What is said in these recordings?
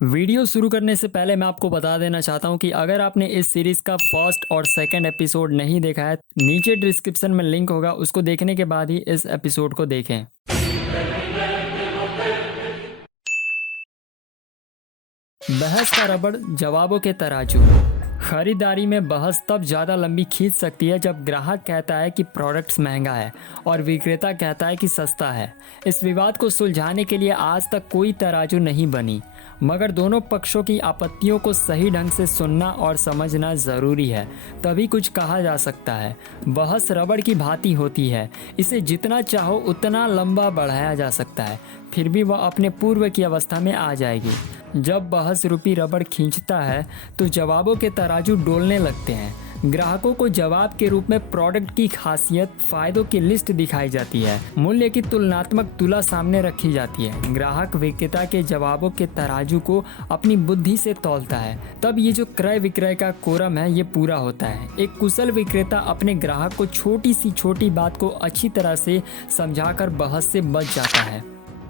Video शुरू करने से पहले मैं आपको बता देना चाहता हूं कि अगर आपने इस सीरीज़ का फर्स्ट और सेकंड एपिसोड नहीं देखा है, नीचे डिस्क्रिप्शन में लिंक होगा, उसको देखने के बाद ही इस एपिसोड को देखें। बहस का रबड़, जवाबों के तराजू। खरीदारी में बहस तब ज़्यादा लंबी खींच सकती है जब ग्राहक कहता है कि प्रोडक्ट्स महंगा है और विक्रेता कहता है कि सस्ता है। इस विवाद को सुलझाने के लिए आज तक कोई तराजू नहीं बनी, मगर दोनों पक्षों की आपत्तियों को सही ढंग से सुनना और समझना ज़रूरी है, तभी कुछ कहा जा सकता है। बहस रबड़ की भांति होती है, इसे जितना चाहो उतना लंबा बढ़ाया जा सकता है, फिर भी वह अपने पूर्व की अवस्था में आ जाएगी। जब बहस रूपी रबड़ खींचता है तो जवाबों के तराजू डोलने लगते हैं। ग्राहकों को जवाब के रूप में प्रोडक्ट की खासियत, फायदों की लिस्ट दिखाई जाती है, मूल्य की तुलनात्मक तुला सामने रखी जाती है। ग्राहक विक्रेता के जवाबों के तराजू को अपनी बुद्धि से तौलता है, तब ये जो क्रय विक्रय का कोरम है ये पूरा होता है। एक कुशल विक्रेता अपने ग्राहक को छोटी सी छोटी बात को अच्छी तरह से समझाकर बहस से बच जाता है।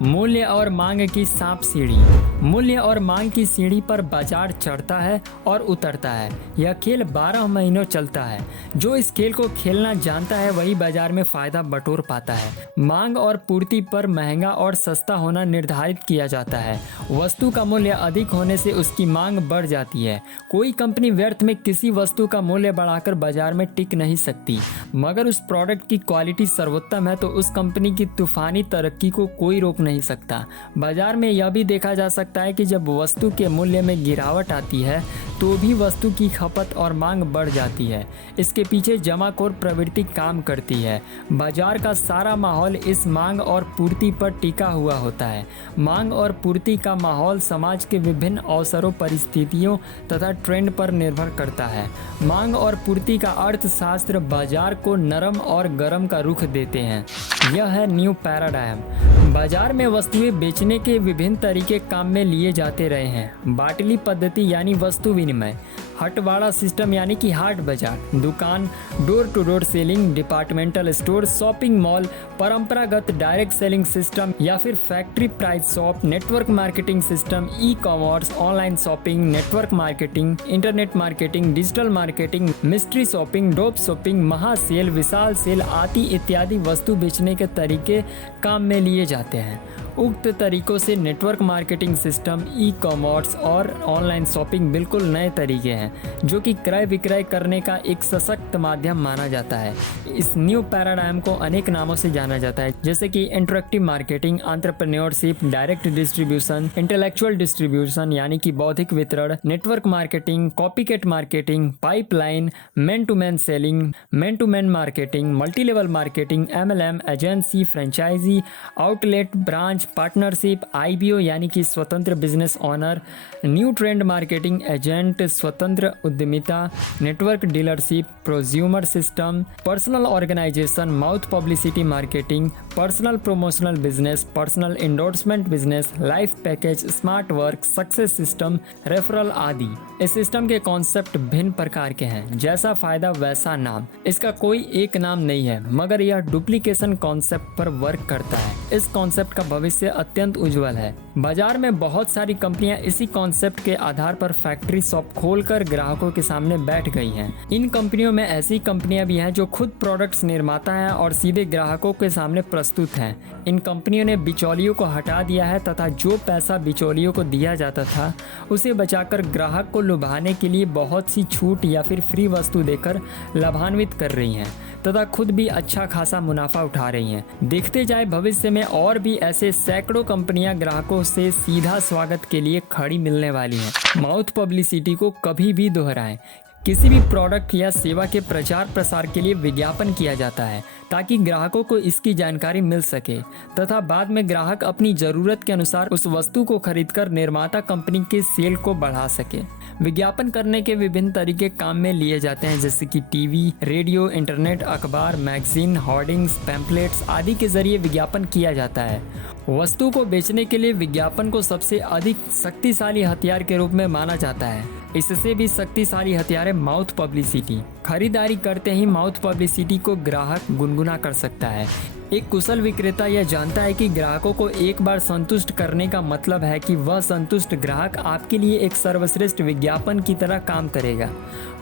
मूल्य और मांग की सांप सीढ़ी। मूल्य और मांग की सीढ़ी पर बाजार चढ़ता है और उतरता है। यह खेल 12 महीनों चलता है। जो इस खेल को खेलना जानता है वही बाजार में फायदा बटोर पाता है। मांग और पूर्ति पर महंगा और सस्ता होना निर्धारित किया जाता है। वस्तु का मूल्य अधिक होने से उसकी मांग बढ़ जाती है। कोई कंपनी व्यर्थ में किसी वस्तु का मूल्य बढ़ाकर बाजार में टिक नहीं सकती, मगर उस प्रोडक्ट की क्वालिटी सर्वोत्तम है तो उस कंपनी की तूफानी तरक्की को कोई रोक नहीं सकता। बाजार में यह भी देखा जा सकता है कि जब वस्तु के मूल्य में गिरावट आती है तो भी वस्तु की खपत और मांग बढ़ जाती है। इसके पीछे जमाखोर प्रवृत्ति काम करती है। बाजार का सारा माहौल इस मांग और पूर्ति पर टिका हुआ होता है। मांग और पूर्ति का माहौल समाज के विभिन्न अवसरों, परिस्थितियों तथा ट्रेंड पर निर्भर करता है। मांग और पूर्ति का अर्थशास्त्र बाजार को नरम और गर्म का रुख देते हैं। यह है न्यू पैराडाइम। बाजार में वस्तुएं बेचने के विभिन्न तरीके काम में लिए जाते रहे हैं। बाटली पद्धति यानी वस्तु विनिमय, हटवाड़ा सिस्टम यानी कि हाट बाजार, दुकान, door to door selling, departmental store, shopping mall, परंपरागत डायरेक्ट सेलिंग सिस्टम या फिर factory price shop, network marketing system, e commerce, online shopping, network marketing, internet marketing, digital marketing, mystery shopping, drop shopping, महासेल, विशाल sale आदि इत्यादि वस्तु बेचने के तरीके काम में लिए जाते हैं। उक्त तरीकों से network marketing system, e commerce और ऑनलाइन शॉपिंग बिल्कुल नए तरीके हैं जो कि क्रय विक्रय करने का एक सशक्त माध्यम माना जाता है। इस न्यू पैराडाइम को अनेक नामों से जाना जाता है, जैसे कि interactive marketing, entrepreneurship, direct distribution, intellectual distribution यानी कि बौद्धिक वितरण, network marketing, copycat marketing, pipeline, man to man selling, man to man marketing, multi level marketing, MLM, agency, franchisee, outlet, branch, partnership, IBO यानी कि स्वतंत्र business owner, new trend marketing, agent, स्वतंत्र उद्यमिता, network dealership, prosumer system, personal organisation, mouth publicity marketing, personal promotional business, personal endorsement business, life package, smart work, success system, referral आदि। इस system के concept भिन्न प्रकार के हैं, जैसा फायदा वैसा नाम। इसका कोई एक नाम नहीं है, मगर यह डुप्लीकेशन कॉन्सेप्ट पर वर्क करता है। इस कॉन्सेप्ट का भविष्य अत्यंत उज्जवल है। बाजार में बहुत सारी कंपनियां इसी कॉन्सेप्ट के आधार पर फैक्ट्री शॉप खोलकर ग्राहकों के सामने बैठ गई हैं। इन कंपनियों में ऐसी कंपनियां भी हैं जो खुद प्रोडक्ट्स निर्माता हैं और सीधे ग्राहकों के सामने प्रस्तुत हैं। इन कंपनियों ने बिचौलियों को हटा दिया है तथा जो पैसा बिचौलियों को दिया जाता था उसे बचाकर ग्राहक को लुभाने के लिए बहुत सी छूट या फिर फ्री वस्तु देकर लाभान्वित कर रही हैं तथा खुद भी अच्छा खासा मुनाफा उठा रही हैं। देखते जाए भविष्य में और भी ऐसे सैकड़ों कंपनियां ग्राहकों से सीधा स्वागत के लिए खड़ी मिलने वाली हैं। माउथ पब्लिसिटी को कभी भी दोहराएं। किसी भी प्रोडक्ट या सेवा के प्रचार प्रसार के लिए विज्ञापन किया जाता है ताकि ग्राहकों को इसकी जानकारी मिल सके तथा बाद में ग्राहक अपनी ज़रूरत के अनुसार उस वस्तु को खरीदकर निर्माता कंपनी के सेल को बढ़ा सके। विज्ञापन करने के विभिन्न तरीके काम में लिए जाते हैं, जैसे कि टीवी, रेडियो, इंटरनेट, अखबार, मैगजीन, होर्डिंग्स, पैम्पलेट्स आदि के जरिए विज्ञापन किया जाता है। वस्तु को बेचने के लिए विज्ञापन को सबसे अधिक शक्तिशाली हथियार के रूप में माना जाता है। इससे भी शक्तिशाली हथियार है माउथ पब्लिसिटी। खरीदारी करते ही माउथ पब्लिसिटी को ग्राहक गुनगुना कर सकता है। एक कुशल विक्रेता यह जानता है कि ग्राहकों को एक बार संतुष्ट करने का मतलब है कि वह संतुष्ट ग्राहक आपके लिए एक सर्वश्रेष्ठ विज्ञापन की तरह काम करेगा।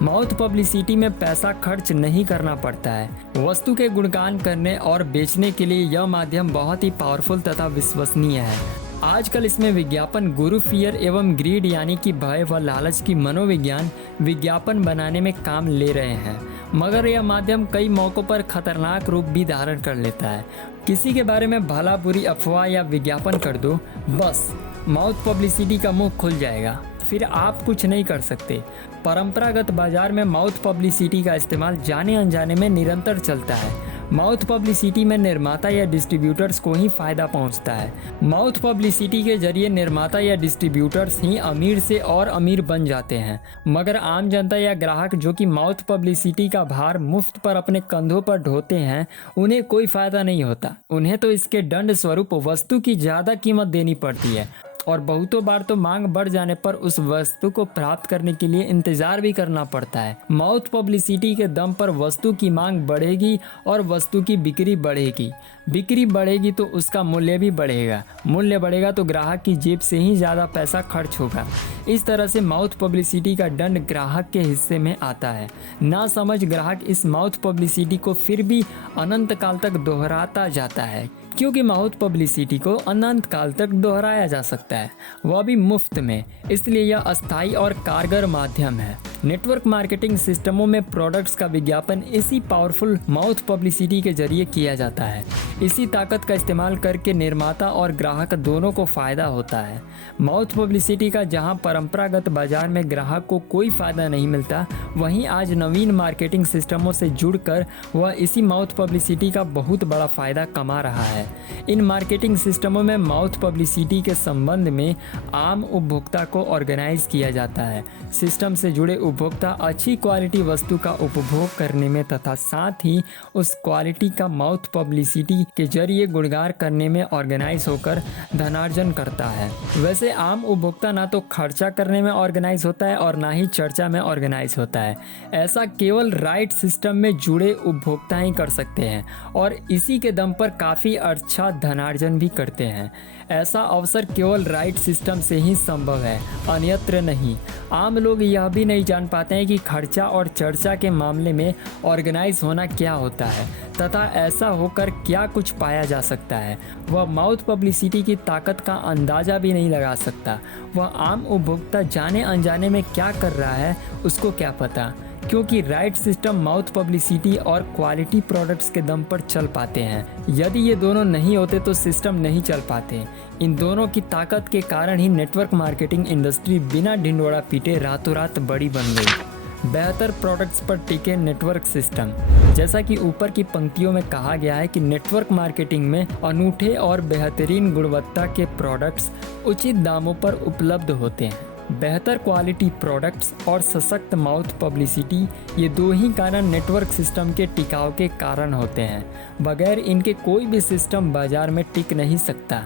माउथ पब्लिसिटी में पैसा खर्च नहीं करना पड़ता है। वस्तु के गुणगान करने और बेचने के लिए यह माध्यम बहुत ही पावरफुल तथा विश्वसनीय है। आजकल इसमें विज्ञापन गुरु, फियर एवं ग्रीड यानी कि भय व लालच की मनोविज्ञान विज्ञापन बनाने में काम ले रहे हैं, मगर यह माध्यम कई मौकों पर खतरनाक रूप भी धारण कर लेता है। किसी के बारे में भला बुरी अफवाह या विज्ञापन कर दो, बस माउथ पब्लिसिटी का मुंह खुल जाएगा, फिर आप कुछ नहीं कर सकते। परंपरागत बाजार में माउथ पब्लिसिटी का इस्तेमाल जाने अनजाने में निरंतर चलता है। माउथ पब्लिसिटी में निर्माता या डिस्ट्रीब्यूटर्स को ही फायदा पहुंचता है। माउथ पब्लिसिटी के जरिए निर्माता या डिस्ट्रीब्यूटर्स ही अमीर से और अमीर बन जाते हैं, मगर आम जनता या ग्राहक जो कि माउथ पब्लिसिटी का भार मुफ्त पर अपने कंधों पर ढोते हैं, उन्हें कोई फायदा नहीं होता। उन्हें तो इसके दंड स्वरूप वस्तु की ज़्यादा कीमत देनी पड़ती है और बहुतों बार तो मांग बढ़ जाने पर उस वस्तु को प्राप्त करने के लिए इंतजार भी करना पड़ता है। माउथ पब्लिसिटी के दम पर वस्तु की मांग बढ़ेगी और वस्तु की बिक्री बढ़ेगी। बिक्री बढ़ेगी तो उसका मूल्य भी बढ़ेगा। मूल्य बढ़ेगा तो ग्राहक की जेब से ही ज़्यादा पैसा खर्च होगा। इस तरह से माउथ पब्लिसिटी का दंड ग्राहक के हिस्से में आता है। ना समझ ग्राहक इस माउथ पब्लिसिटी को फिर भी अनंत काल तक दोहराता जाता है, क्योंकि माउथ पब्लिसिटी को अनंत काल तक दोहराया जा सकता है, वह भी मुफ्त में। इसलिए यह अस्थायी और कारगर माध्यम है। नेटवर्क मार्केटिंग सिस्टमों में प्रोडक्ट्स का विज्ञापन इसी पावरफुल माउथ पब्लिसिटी के जरिए किया जाता है। इसी ताकत का इस्तेमाल करके निर्माता और ग्राहक दोनों को फायदा होता है। माउथ पब्लिसिटी का जहां परंपरागत बाजार में ग्राहक को कोई फायदा नहीं मिलता, वहीं आज नवीन मार्केटिंग सिस्टमों से जुड़कर वह इसी माउथ पब्लिसिटी का बहुत बड़ा फायदा कमा रहा है। इन मार्केटिंग सिस्टमों में माउथ पब्लिसिटी के संबंध में आम उपभोक्ता को ऑर्गेनाइज किया जाता है। सिस्टम से जुड़े उपभोक्ता अच्छी क्वालिटी वस्तु का उपभोग करने में तथा साथ ही उस क्वालिटी का माउथ पब्लिसिटी के जरिए गुणगान करने में ऑर्गेनाइज होकर धनार्जन करता है। वैसे आम उपभोक्ता ना तो खर्चा करने में ऑर्गेनाइज होता है और ना ही चर्चा में ऑर्गेनाइज होता है। ऐसा केवल राइट सिस्टम में जुड़े उपभोक्ता ही कर सकते हैं और इसी के दम पर काफ़ी अच्छा धनार्जन भी करते हैं। ऐसा अवसर केवल राइट सिस्टम से ही संभव है, अन्यत्र नहीं। आम लोग यह भी नहीं जान पाते हैं कि खर्चा और चर्चा के मामले में ऑर्गेनाइज होना क्या होता है तथा ऐसा होकर क्या कुछ पाया जा सकता है। वह माउथ पब्लिसिटी की ताकत का अंदाज़ा भी नहीं लगा सकता। वह आम उपभोक्ता जाने अनजाने में क्या कर रहा है उसको क्या पता, क्योंकि राइट सिस्टम माउथ पब्लिसिटी और क्वालिटी प्रोडक्ट्स के दम पर चल पाते हैं। यदि ये दोनों नहीं होते तो सिस्टम नहीं चल पाते। इन दोनों की ताकत के कारण ही नेटवर्क मार्केटिंग इंडस्ट्री बिना ढिंडोरा पीटे रातों रात बड़ी बन गई। बेहतर प्रोडक्ट्स पर टिके नेटवर्क सिस्टम। जैसा कि ऊपर की पंक्तियों में कहा गया है कि नेटवर्क मार्केटिंग में अनूठे और बेहतरीन गुणवत्ता के प्रोडक्ट्स उचित दामों पर उपलब्ध होते हैं। बेहतर क्वालिटी प्रोडक्ट्स और सशक्त माउथ पब्लिसिटी, ये दो ही कारण नेटवर्क सिस्टम के टिकाव के कारण होते हैं। बगैर इनके कोई भी सिस्टम बाजार में टिक नहीं सकता।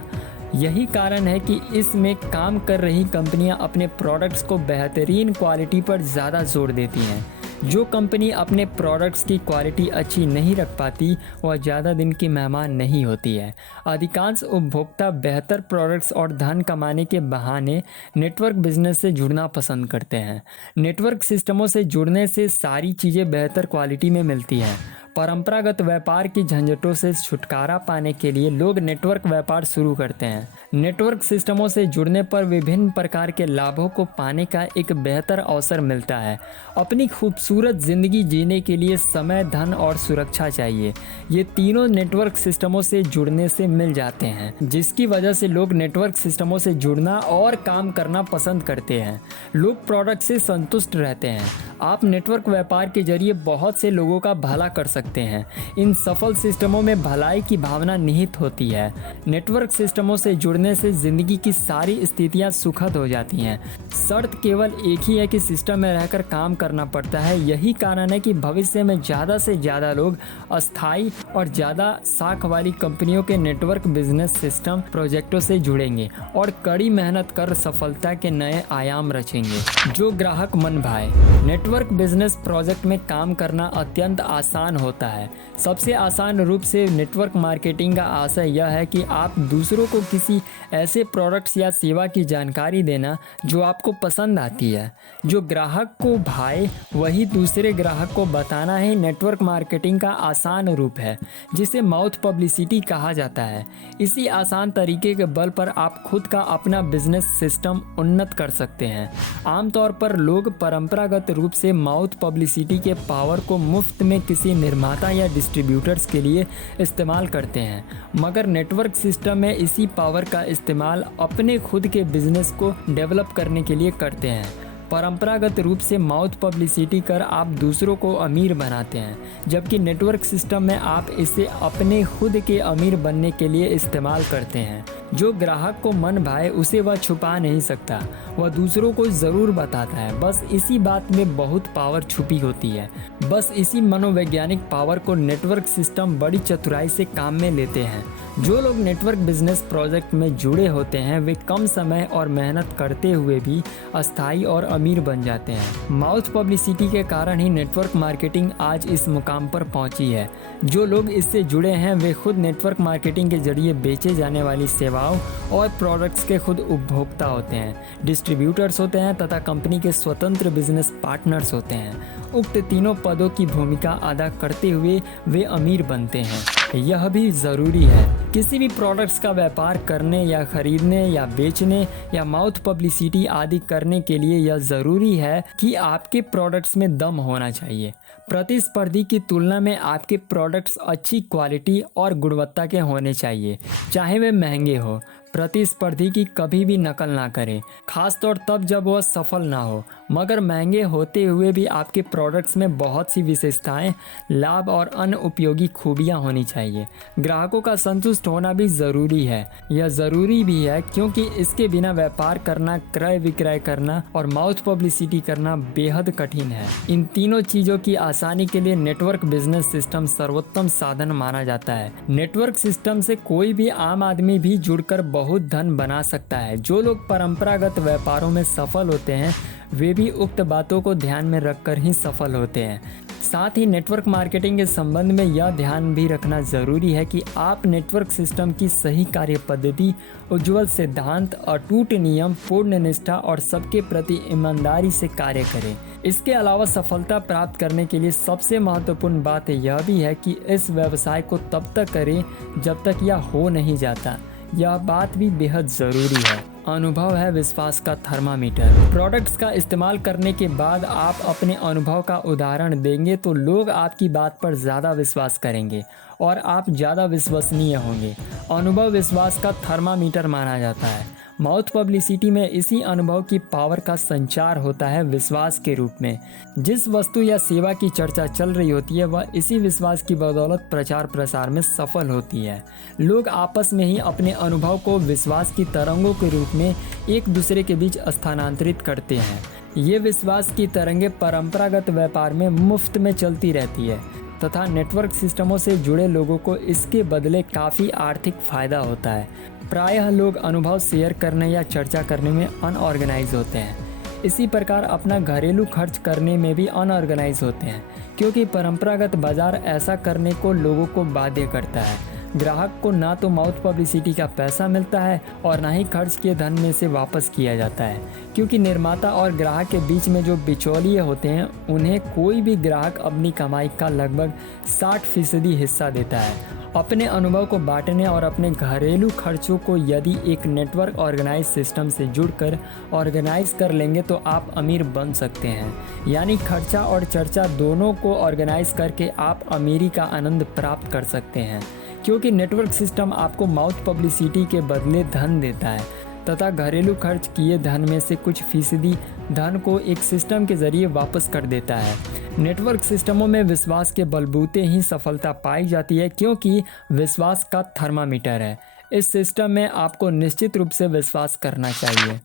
यही कारण है कि इसमें काम कर रही कंपनियां अपने प्रोडक्ट्स को बेहतरीन क्वालिटी पर ज़्यादा जोर देती हैं। जो कंपनी अपने प्रोडक्ट्स की क्वालिटी अच्छी नहीं रख पाती, वह ज़्यादा दिन की मेहमान नहीं होती है। अधिकांश उपभोक्ता बेहतर प्रोडक्ट्स और धन कमाने के बहाने नेटवर्क बिजनेस से जुड़ना पसंद करते हैं। नेटवर्क सिस्टमों से जुड़ने से सारी चीज़ें बेहतर क्वालिटी में मिलती हैं। परंपरागत व्यापार की झंझटों से छुटकारा पाने के लिए लोग नेटवर्क व्यापार शुरू करते हैं। नेटवर्क सिस्टमों से जुड़ने पर विभिन्न प्रकार के लाभों को पाने का एक बेहतर अवसर मिलता है। अपनी खूबसूरत ज़िंदगी जीने के लिए समय, धन और सुरक्षा चाहिए। ये तीनों नेटवर्क सिस्टमों से जुड़ने से मिल जाते हैं, जिसकी वजह से लोग नेटवर्क सिस्टमों से जुड़ना और काम करना पसंद करते हैं। लोग प्रोडक्ट से संतुष्ट रहते हैं। आप नेटवर्क व्यापार के जरिए बहुत से लोगों का भला कर सकते हैं। इन सफल सिस्टमों में भलाई की भावना निहित होती है। नेटवर्क सिस्टमों से जुड़ने से जिंदगी की सारी स्थितियां सुखद हो जाती हैं। शर्त केवल एक ही है कि सिस्टम में रहकर काम करना पड़ता है। यही कारण है कि भविष्य में ज़्यादा से ज़्यादा लोग अस्थायी और ज़्यादा साख वाली कंपनियों के नेटवर्क बिजनेस सिस्टम प्रोजेक्टों से जुड़ेंगे और कड़ी मेहनत कर सफलता के नए आयाम रचेंगे जो ग्राहक मन भाए। नेटवर्क बिजनेस प्रोजेक्ट में काम करना अत्यंत आसान होता होता है। सबसे आसान रूप से नेटवर्क मार्केटिंग का आशय यह है कि आप दूसरों को किसी ऐसे प्रोडक्ट्स या सेवा की जानकारी देना जो आपको पसंद आती है। जो ग्राहक को भाए वही दूसरे ग्राहक को बताना ही नेटवर्क मार्केटिंग का आसान रूप है, जिसे माउथ पब्लिसिटी कहा जाता है। इसी आसान तरीके के बल पर आप खुद का अपना बिजनेस सिस्टम उन्नत कर सकते हैं। आमतौर पर लोग परंपरागत रूप से माउथ पब्लिसिटी के पावर को मुफ्त में किसी निर्माता या डिस्ट्रीब्यूटर्स के लिए इस्तेमाल करते हैं, मगर नेटवर्क सिस्टम में इसी पावर का इस्तेमाल अपने खुद के बिजनेस को डेवलप करने के लिए करते हैं। परंपरागत रूप से माउथ पब्लिसिटी कर आप दूसरों को अमीर बनाते हैं, जबकि नेटवर्क सिस्टम में आप इसे अपने खुद के अमीर बनने के लिए इस्तेमाल करते हैं। जो ग्राहक को मन भाए उसे वह छुपा नहीं सकता, वह दूसरों को ज़रूर बताता है। बस इसी बात में बहुत पावर छुपी होती है। बस इसी मनोवैज्ञानिक पावर को नेटवर्क सिस्टम बड़ी चतुराई से काम में लेते हैं। जो लोग नेटवर्क बिजनेस प्रोजेक्ट में जुड़े होते हैं वे कम समय और मेहनत करते हुए भी अस्थायी और अमीर बन जाते हैं। माउथ पब्लिसिटी के कारण ही नेटवर्क मार्केटिंग आज इस मुकाम पर पहुंची है। जो लोग इससे जुड़े हैं वे खुद नेटवर्क मार्केटिंग के जरिए बेचे जाने वाली सेवाओं और प्रोडक्ट्स के खुद उपभोक्ता होते हैं, डिस्ट्रीब्यूटर्स होते हैं तथा कंपनी के स्वतंत्र बिजनेस पार्टनर्स होते हैं। उक्त तीनों पदों की भूमिका अदा करते हुए वे अमीर बनते हैं। यह भी ज़रूरी है किसी भी प्रोडक्ट्स का व्यापार करने या खरीदने या बेचने या माउथ पब्लिसिटी आदि करने के लिए यह ज़रूरी है कि आपके प्रोडक्ट्स में दम होना चाहिए। प्रतिस्पर्धी की तुलना में आपके प्रोडक्ट्स अच्छी क्वालिटी और गुणवत्ता के होने चाहिए, चाहे वे महंगे हो। प्रतिस्पर्धी की कभी भी नकल ना करें, खासतौर तब जब वह सफल ना हो। मगर महंगे होते हुए भी आपके प्रोडक्ट्स में बहुत सी विशेषताएं, लाभ और अन्य उपयोगी खूबियां होनी चाहिए। ग्राहकों का संतुष्ट होना भी ज़रूरी है। यह ज़रूरी भी है क्योंकि इसके बिना व्यापार करना, क्रय विक्रय करना और माउथ पब्लिसिटी करना बेहद कठिन है। इन तीनों चीज़ों की आसानी के लिए नेटवर्क बिजनेस सिस्टम सर्वोत्तम साधन माना जाता है। नेटवर्क सिस्टम से कोई भी आम आदमी भी जुड़कर बहुत धन बना सकता है। जो लोग परंपरागत व्यापारों में सफल होते हैं वे भी उक्त बातों को ध्यान में रखकर ही सफल होते हैं। साथ ही नेटवर्क मार्केटिंग के संबंध में यह ध्यान भी रखना जरूरी है कि आप नेटवर्क सिस्टम की सही कार्य पद्धति, उज्ज्वल सिद्धांत, अटूट नियम, पूर्ण निष्ठा और सबके प्रति ईमानदारी से कार्य करें। इसके अलावा सफलता प्राप्त करने के लिए सबसे महत्वपूर्ण बात यह भी है कि इस व्यवसाय को तब तक करें जब तक यह हो नहीं जाता। यह बात भी बेहद ज़रूरी है। अनुभव है विश्वास का थर्मामीटर। प्रोडक्ट्स का इस्तेमाल करने के बाद आप अपने अनुभव का उदाहरण देंगे तो लोग आपकी बात पर ज़्यादा विश्वास करेंगे और आप ज़्यादा विश्वसनीय होंगे। अनुभव विश्वास का थर्मामीटर माना जाता है। माउथ पब्लिसिटी में इसी अनुभव की पावर का संचार होता है विश्वास के रूप में। जिस वस्तु या सेवा की चर्चा चल रही होती है वह इसी विश्वास की बदौलत प्रचार प्रसार में सफल होती है। लोग आपस में ही अपने अनुभव को विश्वास की तरंगों के रूप में एक दूसरे के बीच स्थानांतरित करते हैं। ये विश्वास की तरंगें परंपरागत व्यापार में मुफ्त में चलती रहती है तथा नेटवर्क सिस्टमों से जुड़े लोगों को इसके बदले काफ़ी आर्थिक फ़ायदा होता है। प्रायः लोग अनुभव शेयर करने या चर्चा करने में अनऑर्गेनाइज होते हैं। इसी प्रकार अपना घरेलू खर्च करने में भी अनऑर्गेनाइज होते हैं, क्योंकि परंपरागत बाजार ऐसा करने को लोगों को बाध्य करता है। ग्राहक को ना तो माउथ पब्लिसिटी का पैसा मिलता है और ना ही खर्च किए धन में से वापस किया जाता है, क्योंकि निर्माता और ग्राहक के बीच में जो बिचौलिए होते हैं उन्हें कोई भी ग्राहक अपनी कमाई का लगभग 60% हिस्सा देता है। अपने अनुभव को बांटने और अपने घरेलू खर्चों को यदि एक नेटवर्क ऑर्गेनाइज सिस्टम से जुड़कर ऑर्गेनाइज कर लेंगे तो आप अमीर बन सकते हैं। यानी खर्चा और चर्चा दोनों को ऑर्गेनाइज करके आप अमीरी का आनंद प्राप्त कर सकते हैं, क्योंकि नेटवर्क सिस्टम आपको माउथ पब्लिसिटी के बदले धन देता है तथा घरेलू खर्च किए धन में से कुछ फीसदी धन को एक सिस्टम के जरिए वापस कर देता है। नेटवर्क सिस्टमों में विश्वास के बलबूते ही सफलता पाई जाती है, क्योंकि विश्वास का थर्मामीटर है। इस सिस्टम में आपको निश्चित रूप से विश्वास करना चाहिए।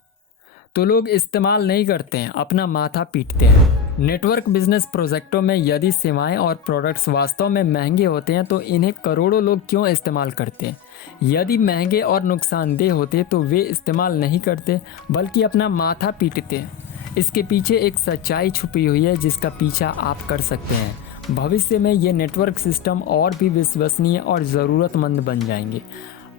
तो लोग इस्तेमाल नहीं करते हैं, अपना माथा पीटते हैं। नेटवर्क बिजनेस प्रोजेक्टों में यदि सेवाएं और प्रोडक्ट्स वास्तव में महंगे होते हैं तो इन्हें करोड़ों लोग क्यों इस्तेमाल करते हैं? यदि महंगे और नुकसानदेह होते तो वे इस्तेमाल नहीं करते बल्कि अपना माथा पीटते। इसके पीछे एक सच्चाई छुपी हुई है जिसका पीछा आप कर सकते हैं। भविष्य में ये नेटवर्क सिस्टम और भी विश्वसनीय और ज़रूरतमंद बन जाएंगे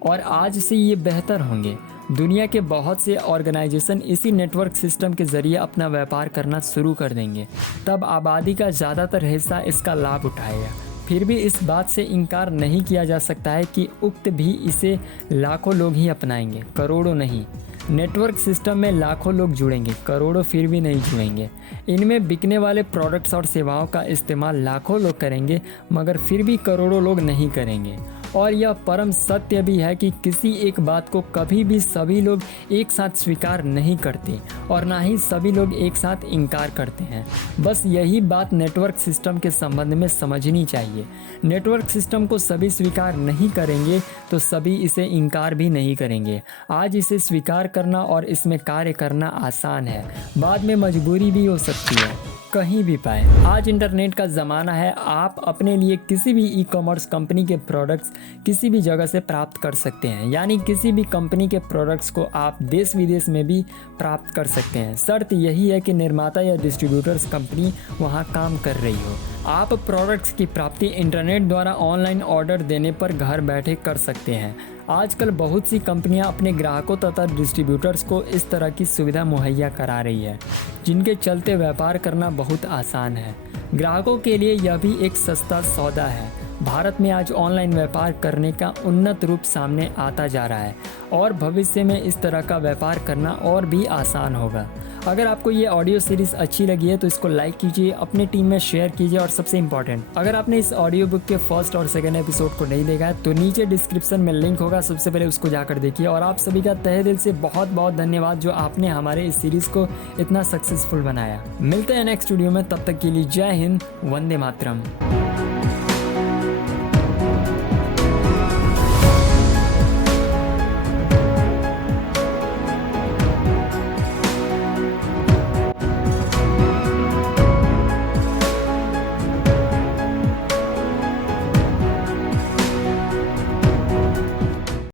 और आज से ये बेहतर होंगे। दुनिया के बहुत से ऑर्गेनाइजेशन इसी नेटवर्क सिस्टम के ज़रिए अपना व्यापार करना शुरू कर देंगे। तब आबादी का ज़्यादातर हिस्सा इसका लाभ उठाएगा। फिर भी इस बात से इनकार नहीं किया जा सकता है कि उक्त भी इसे लाखों लोग ही अपनाएंगे, करोड़ों नहीं। नेटवर्क सिस्टम में लाखों लोग जुड़ेंगे, करोड़ों फिर भी नहीं जुड़ेंगे। इनमें बिकने वाले प्रोडक्ट्स और सेवाओं का इस्तेमाल लाखों लोग करेंगे, मगर फिर भी करोड़ों लोग नहीं करेंगे। और यह परम सत्य भी है कि किसी एक बात को कभी भी सभी लोग एक साथ स्वीकार नहीं करते और ना ही सभी लोग एक साथ इनकार करते हैं। बस यही बात नेटवर्क सिस्टम के संबंध में समझनी चाहिए। नेटवर्क सिस्टम को सभी स्वीकार नहीं करेंगे तो सभी इसे इनकार भी नहीं करेंगे। आज इसे स्वीकार करना और इसमें कार्य करना आसान है, बाद में मजबूरी भी हो सकती है, कहीं भी पाए। आज इंटरनेट का ज़माना है, आप अपने लिए किसी भी ई कॉमर्स कंपनी के प्रोडक्ट्स किसी भी जगह से प्राप्त कर सकते हैं। यानी किसी भी कंपनी के प्रोडक्ट्स को आप देश विदेश में भी प्राप्त कर सकते हैं। शर्त यही है कि निर्माता या डिस्ट्रीब्यूटर्स कंपनी वहां काम कर रही हो। आप प्रोडक्ट्स की प्राप्ति इंटरनेट द्वारा ऑनलाइन ऑर्डर देने पर घर बैठे कर सकते हैं। आजकल बहुत सी कंपनियां अपने ग्राहकों तथा डिस्ट्रीब्यूटर्स को इस तरह की सुविधा मुहैया करा रही है, जिनके चलते व्यापार करना बहुत आसान है। ग्राहकों के लिए यह भी एक सस्ता सौदा है। भारत में आज ऑनलाइन व्यापार करने का उन्नत रूप सामने आता जा रहा है और भविष्य में इस तरह का व्यापार करना और भी आसान होगा। अगर आपको ये ऑडियो सीरीज़ अच्छी लगी है तो इसको लाइक कीजिए, अपनी टीम में शेयर कीजिए और सबसे इम्पॉर्टेंट, अगर आपने इस ऑडियो बुक के फर्स्ट और सेकंड एपिसोड को नहीं देखा है तो नीचे डिस्क्रिप्शन में लिंक होगा, सबसे पहले उसको जाकर देखिए। और आप सभी का तहे दिल से बहुत बहुत धन्यवाद जो आपने हमारे इस सीरीज़ को इतना सक्सेसफुल बनाया। मिलते हैं नेक्स्ट वीडियो में, तब तक के लिए जय हिंद, वंदे मातरम।